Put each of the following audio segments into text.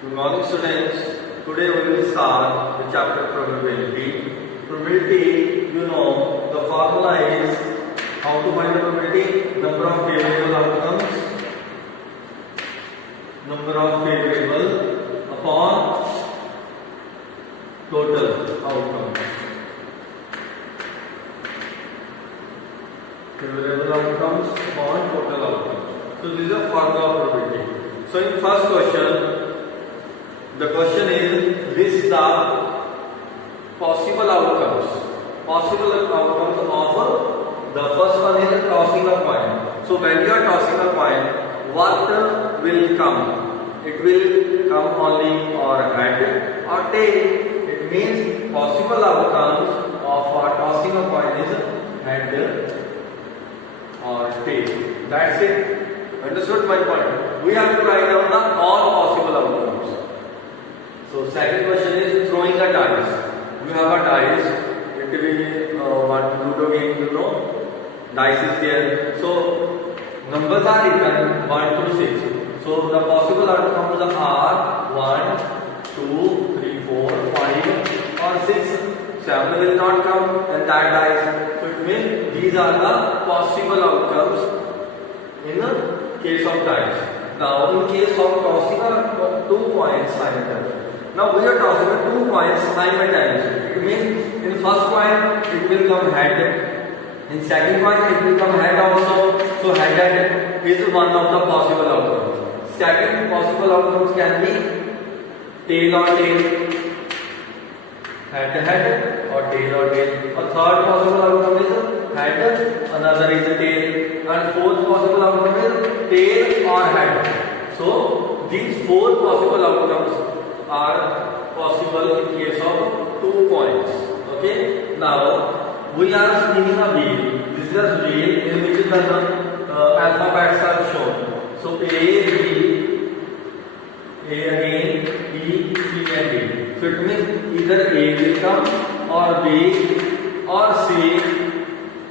Good morning, students. Today we will start the chapter probability. Probability, you know, the formula is how to find the probability: number of favorable outcomes, number of favorable upon total outcomes. Favorable outcomes upon total outcomes. So this is a formula of probability. So in first question, the question is list the possible outcomes. Possible outcomes of the first one is tossing a coin. So when you are tossing a coin, what will come? It will come only or head or tail. It means possible outcomes of tossing a coin is head or tail. That's it. Understood my point? We have to write down the all possible outcomes. So second question is throwing a dice. You have a dice. It will be one Ludo game, you know. Dice is there. So numbers are written 1 to 6. So the possible outcomes are 1, 2, 3, 4, 5 or 6. 7 will not come and that dice. So it means these are the possible outcomes in the case of dice. Now in case of tossing 2 coins simultaneously. Now we are tossing 2 coins simultaneously. It means in first coin it will come head. In second coin it will come head also. So head is one of the possible outcomes. Second possible outcomes can be tail or tail. Head or tail or tail. A third possible outcome is head, another is tail, and fourth possible outcome is tail or head. So these 4 possible outcomes are possible in case of 2 coins. Okay. Now we are spinning a wheel. This is a wheel in which the alphabets are shown. So A, B, A again, B, C and D. So it means either A will come or B or C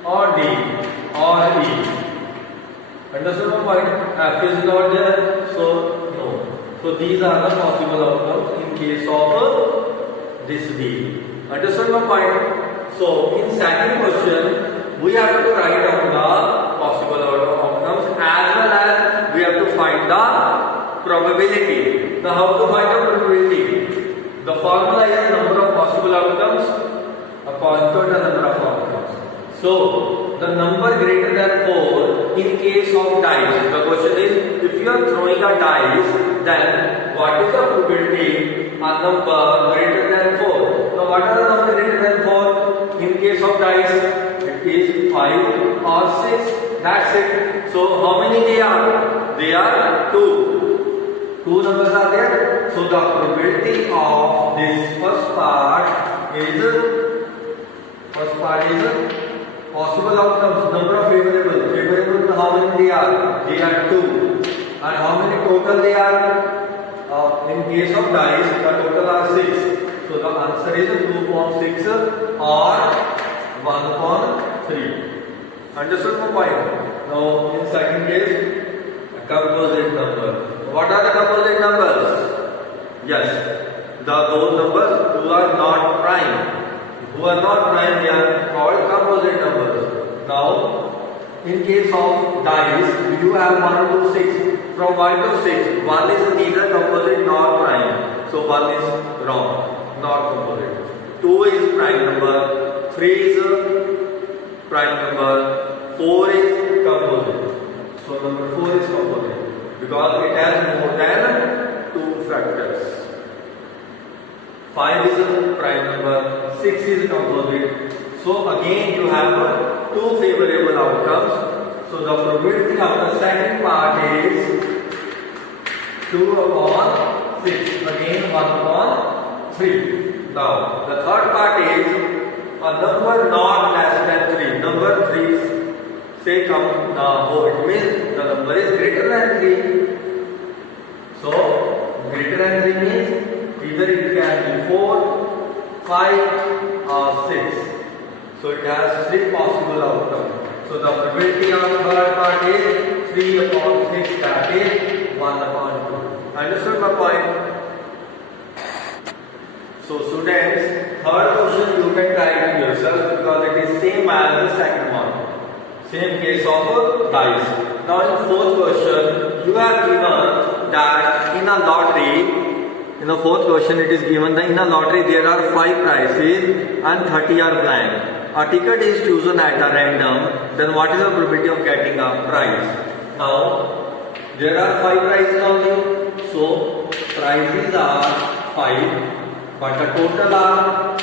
or D or E. Understood my point? F is not there, so no. So these are the possible outcomes in case of this wheel. Understood my point? So in second question, we have to write down the possible outcomes as well as we have to find the probability. Now how to find the probability? The formula is number of possible outcomes upon total number of outcomes. So the number greater than 4 in case of dice. The question is, if you are throwing a dice, then what is the probability a number greater than 4? Now what are the number greater than 4? In case of dice, it is 5 or 6. That's it. So how many they are? They are 2. 2 numbers are there. So the probability of this first part is possible outcomes, number of favorable. Favorable, how many they are? They are 2. And how many total they are? In case of dice, the total are 6. So the answer is 2 upon 6 or 1 upon 3. Understood my point? Now in second case, a composite number. What are the composite numbers? Yes, those numbers who are not prime. Who are not prime, they are called composite numbers. Now, in case of dice, you have 1 to 6. From 1 to 6, 1 is neither composite nor prime. So 1 is wrong, not composite. 2 is prime number, 3 is prime number, 4 is composite. So number 4 is composite because it has more than 2 factors. 5 is a prime number, 6 is composite. So again you have 2 favorable outcomes. So the probability of the second part is 2 upon 6. Again 1 upon 3. Now the third part is a number not less than 3. Number 3 say come now. It means the number is greater than 3. So greater than 3 means either it can be 4, 5 or 6. So it has 3 possible outcomes. So the probability of the third part is 3 upon 6, that is 1 upon 2. Understood my point? So students, third question you can try it yourself because it is same as the second one. Same case of dice. Now in the fourth question, you are given that in a lottery, in the fourth question it is given that in a lottery there are 5 prizes and 30 are blank. A ticket is chosen at a random, then what is the probability of getting a prize? Now, there are 5 prizes only, so prizes are 5, but the total are,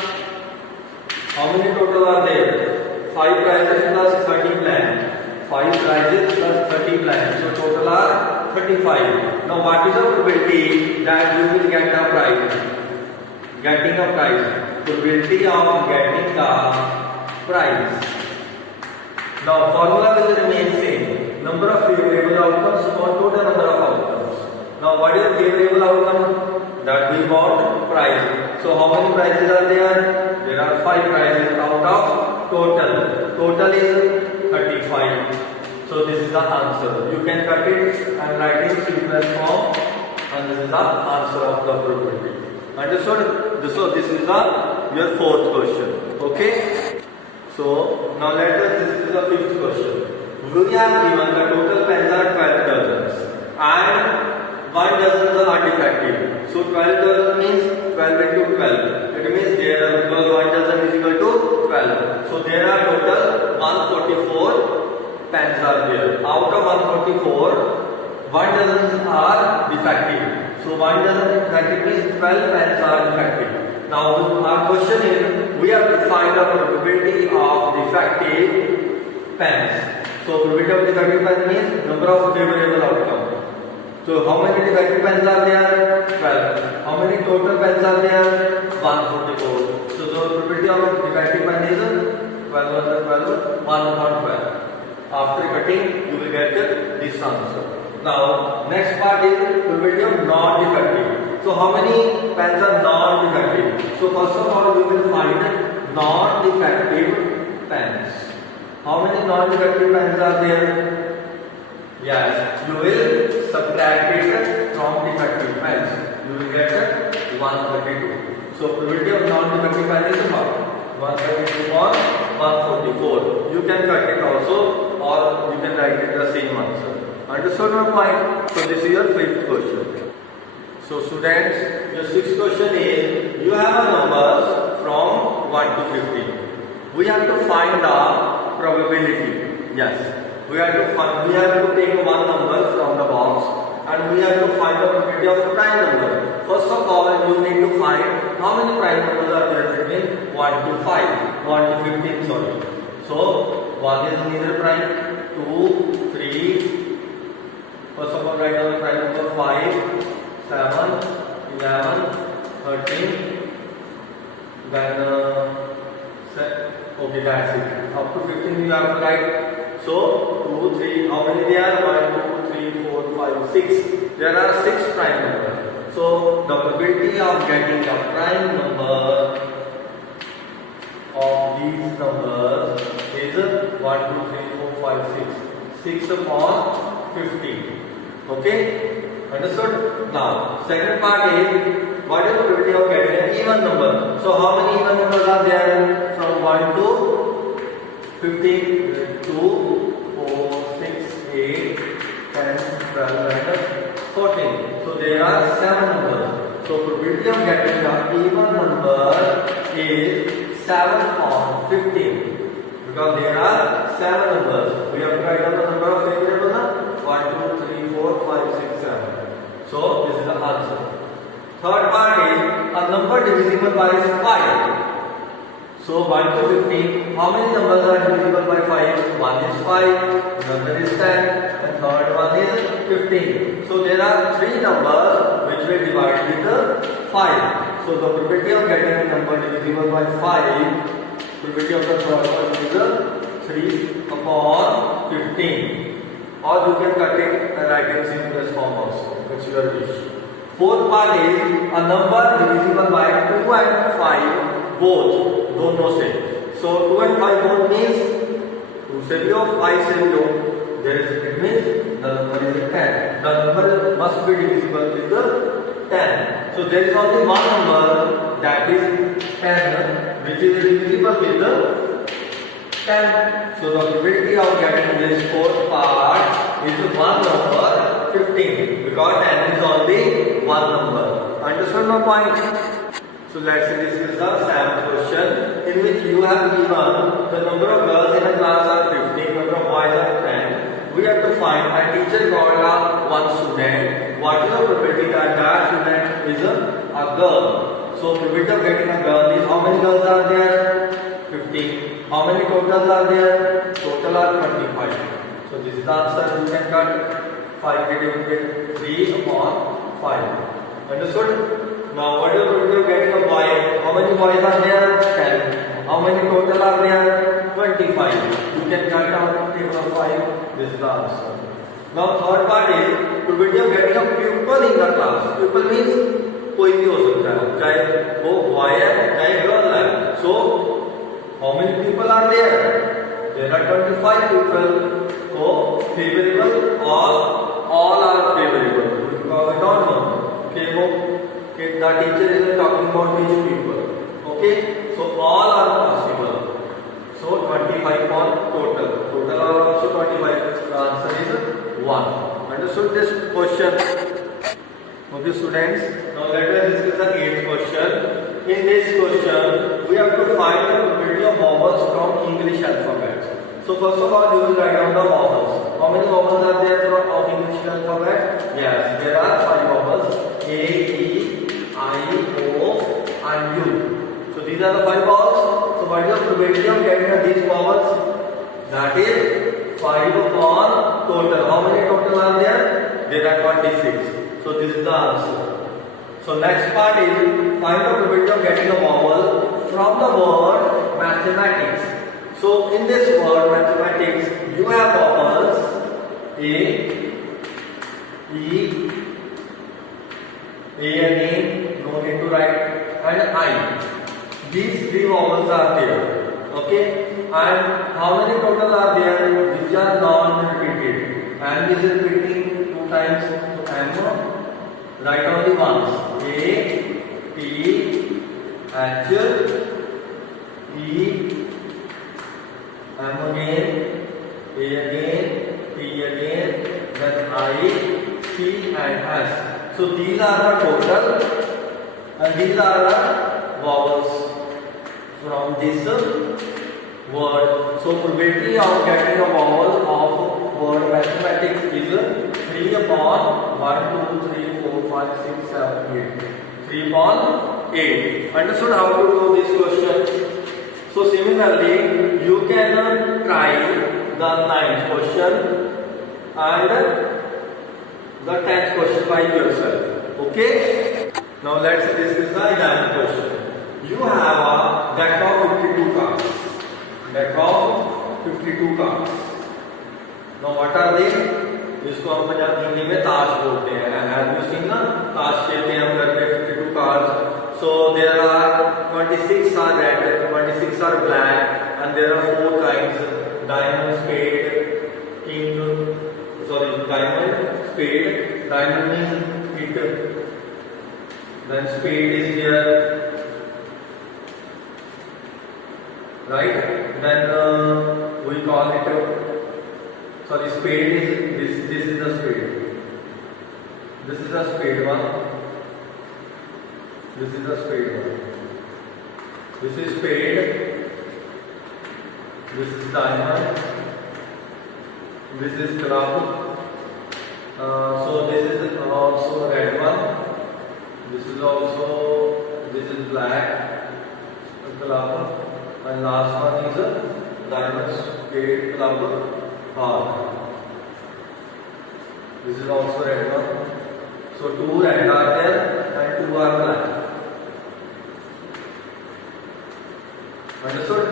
how many total are there? 5 prizes plus 30 blank. 5 prizes plus 30 blank, so total are 35. Now what is the probability that you will get a prize? Getting a prize. Probability of getting a prize. Now formula will remain same. Number of favorable outcomes or total number of outcomes. Now what is favorable outcome? That we want prize. So how many prizes are there? There are 5 prizes out of total. Total is 35. So this is the answer. You can cut it and write it in simplest form, and this is the answer of the probability. Understood? So this is your fourth question. Okay? So now let us, this is the fifth question. We have given the total pens are 12 dozens and 1 dozen are defective. So 12 dozen means 12 into 12. It means there are, because 1 dozen is equal to 12. So there are total 144 pens are there. Out of 144, 1 dozen are defective. So 1 dozen defective means 12 pens are defective. Now our question is, we have to find the probability of defective pens. So probability of defective pens means number of favorable outcomes. So how many defective pens are there? 12. How many total pens are there? 144. So the probability of defective pen is 12 under 12, 1 upon 12. After cutting, you will get this answer. Now, next part is probability of non-defective. So how many pens are non-defective? So first of all, you will find non-defective pens. How many non-defective pens are there? Yes, you will subtract it from defective pens. You will get 132. So probability of non-defective pen is about 132 on 144. You can cut it also, or you can write it the same answer. Understood my point? So this is your fifth question. So students, your sixth question is, you have a numbers from 1 to 15. We have to find the probability. Yes, we have to take one number from the box and we have to find the probability of the prime number. First of all, you need to find how many prime numbers are there between 1 to 5, 1 to 15, sorry. So 1 is neither prime, 2, 3. First of all, write down the prime number 5, 7, 11, 13. Then okay, that's it. Up to 15 you have to write. So 2, 3. How many there are? 1, 2, 3, 4, 5, 6. There are 6 prime numbers. So the probability of getting a prime number of these numbers is 1, 2, 3, 4, 5, 6. 6 upon 15. Okay? Understood? Now, second part is, what is the probability of getting an even number? So how many even numbers are there from 1 to 15? 2, 4, 6, 8, 10, 12, 14. So there are 7 numbers. So probability of getting an even number is 7 on 15. Because there are 7 numbers. We have to write down the number of favorable numbers. 1, 2, 3, 4, 5, 6, 7. So this is the answer. Third part is a number divisible by 5. So 1 to 15. How many numbers are divisible by 5? 1 is 5, another is 10, and third one is 15. So there are 3 numbers which will divide with 5. So the probability of getting a number divisible by 5, probability of the third one is 3 upon 15. Or you can cut it and write it in simplest form also. It's your wish. Fourth part is a number divisible by 2 and 5 both. Don't know say. So 2 and 5 both means 2 से भी हो 5 से भी हो. There is, it means the number is 10. The number must be divisible with 10. So there is only one number, that is 10, which is divisible with the 10. So the probability of getting this fourth part is one number 15, because 10 is only one number. Understood my point? So let's say this is the seventh question, in which you have given the number of girls in a class are 15, number of boys are 10. We have to find a teacher called one student. What is the probability that that student is a girl? So probability of getting a girl is, how many girls are there? 15. How many totals are there? Total are 25. So this is the answer. You can cut 5 get 3 upon 5. Understood? Now what is the probability of getting a boy? How many boys are there? 10. How many total are there? 25. You can cut down the table of 5. This is the answer. Now third part is probability of getting a pupil in the class. Pupil means कोई भी हो सकता है, चाहे वो boy है चाहे girl है. So how many people are there? There are 25 people. So favorable, all are favorable. We don't know. Okay, the teacher is talking about which people. Okay, so all are possible. So 25 on total. Total are also 25. The answer is 1. Understood this question? Okay, students. Now let us discuss the 8th question. In this question, we have to find the probability of vowels from English alphabet. So first of all, you will write down the vowels. How many vowels are there of English alphabet? Yes, there are 5 vowels: A, E, I, O, and U. So these are the 5 vowels. So what is the probability of getting these vowels? That is 5 upon total. How many total are there? There are 26. So this is the answer. So next part is find the probability of getting a vowel from the word mathematics. So in this word mathematics, you have vowels A, E, A again, no need to write, and I. These 3 vowels are there. Okay, and how many total are there which are non-repeated? And is repeating 2 times, so I am write only once. A, T, H, E, M again, A again, T again, then I, C and S. So these are the total and these are the vowels from this word. So probability of getting a vowel of word mathematics is 3 upon 1, 2, 3, 4, 5, 6, 7, 8. 3 upon 8. Understood how to do this question? So similarly, you can try the 9th question and the 10th question by yourself. Okay? Now let's discuss the 11th question. You have a deck of 52 cards. Deck of 52 cards. Now what are they? जिसको हम पंजाबी हिंदी में ताश बोलते हैं. Have you seen ना? ताश खेलते हैं हम घर पे 52 cards. So there are 26 are red, 26 are black, and there are 4 kinds: diamond, spade, king. Sorry, diamond, spade. Diamond means it. Then spade is there, right? Then we call it. Sorry, spade is this is the spade. This is the spade one. This is the spade one. This is spade. This is diamond. This is club. So this is also red one. This is also, this is black club. And last one is a diamond, spade, club, heart. This is also red one. So 2 red are there and 2 are black. Understood?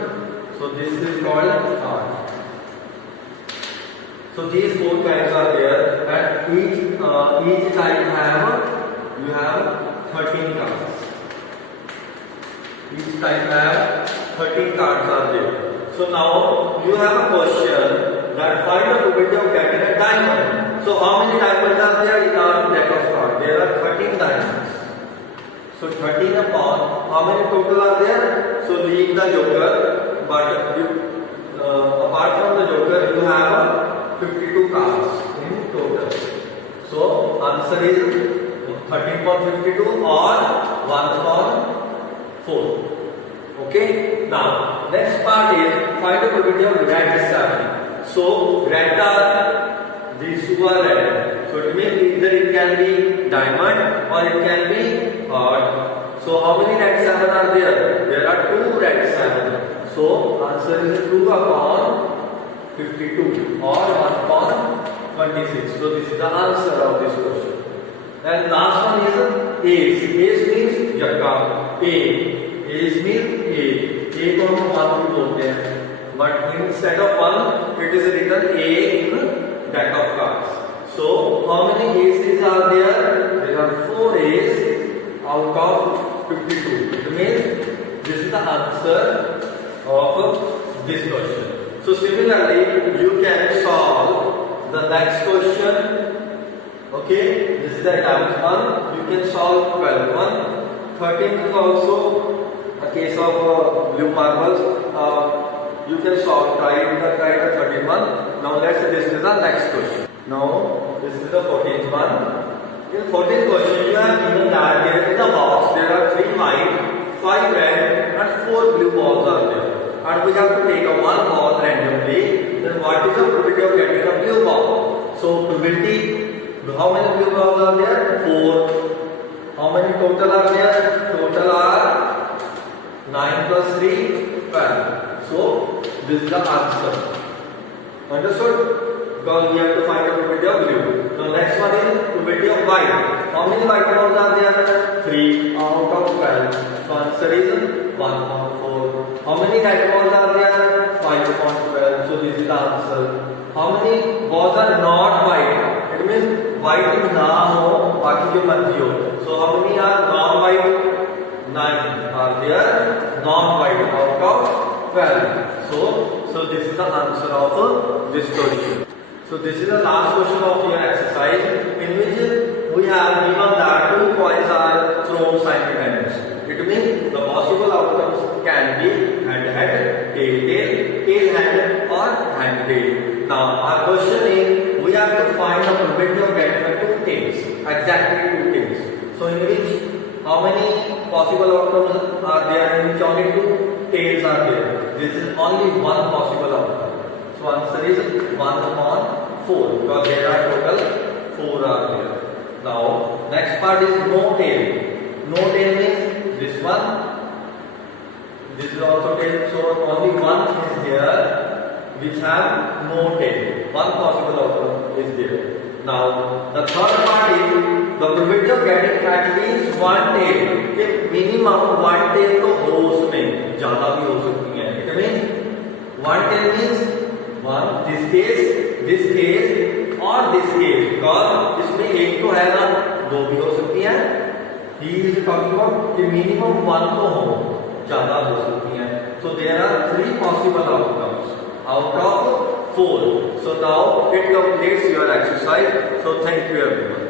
So this is called heart. So these 4 kinds are there, and each type you have 13 cards. Each type have 13 cards are there. So now you have a question that find the probability of getting a diamond. So how many diamonds are there in our deck of cards? There are 13 diamonds. So 13 upon, how many total are there? So leave the joker, but apart from the joker, you have 52 cards in total. So answer is 13 upon 52 or 1 upon 4. Okay. Now next part is find the probability of red 7. So red are these two are red. So it means either it can be diamond or it can be heart. So how many red 7 are there? There are 2 red 7. So answer is 2 upon 52 or 1 upon 26. So this is the answer of this question. And last one is ace. Ace means yakka. Ace means A. A को हम 1 भी बोलते हैं. But instead of 1, it is written A in deck of cards. So how many aces are there? There are 4 aces out of 52. It means this is the answer of this question. So similarly, you can solve the next question. Okay, this is the 11th one. You can solve 12th one. 13th is also a case of blue marbles. You can solve, try the 13th one. Now let's say this is the next question. Now this is the 14th one. In 14th question, you have given that there in the box there are 3 white, 5 red, and 4 blue balls are there. And we have to take a 1 ball randomly. Then what is the probability of getting a blue ball? So probability, how many blue balls are there? 4. How many total are there? Total are 9 plus 3, 12. So this is the answer. Understood? Because we have to find the probability of blue. So next one is probability of white. How many white balls are there? 3 out of 12. So answer is 1 upon 4. How many red balls are there? 5 upon 12. So this is the answer. How many balls are not white? It means white ना हो, बाकी जो मर्जी हो. So how many are non-white? 9 are there non-white out of 12. So this is the answer of this question. So this is the last question of your exercise, in which we have given that 2 coins are thrown simultaneously. It means the possible outcomes can be head-head, tail-tail, tail-head, or hand-tail. Now our question is, we have to find the probability of getting 2 tails, exactly 2 tails. So in which how many possible outcomes are there? In which only 2 tails are there. This is only 1 possible outcome. So answer is 1 upon 4, because there are total 4 are there. Now next part is no tail. No tail means this one. This is also tail. So only 1 is there which have no tail. 1 possible outcome is there. Now the third part is the probability of getting at least 1 tail. कि minimum 1 tail तो हो उसमें ज़्यादा भी हो सकती है. It means 1 tail means 1 this case और this case. because इसमें एक तो है ना, 2 भी हो सकती हैं. He is talking about कि minimum 1 तो हो, ज़्यादा हो सकती हैं. So there are 3 possible outcomes out of 4. So now it completes your exercise. So thank you everyone.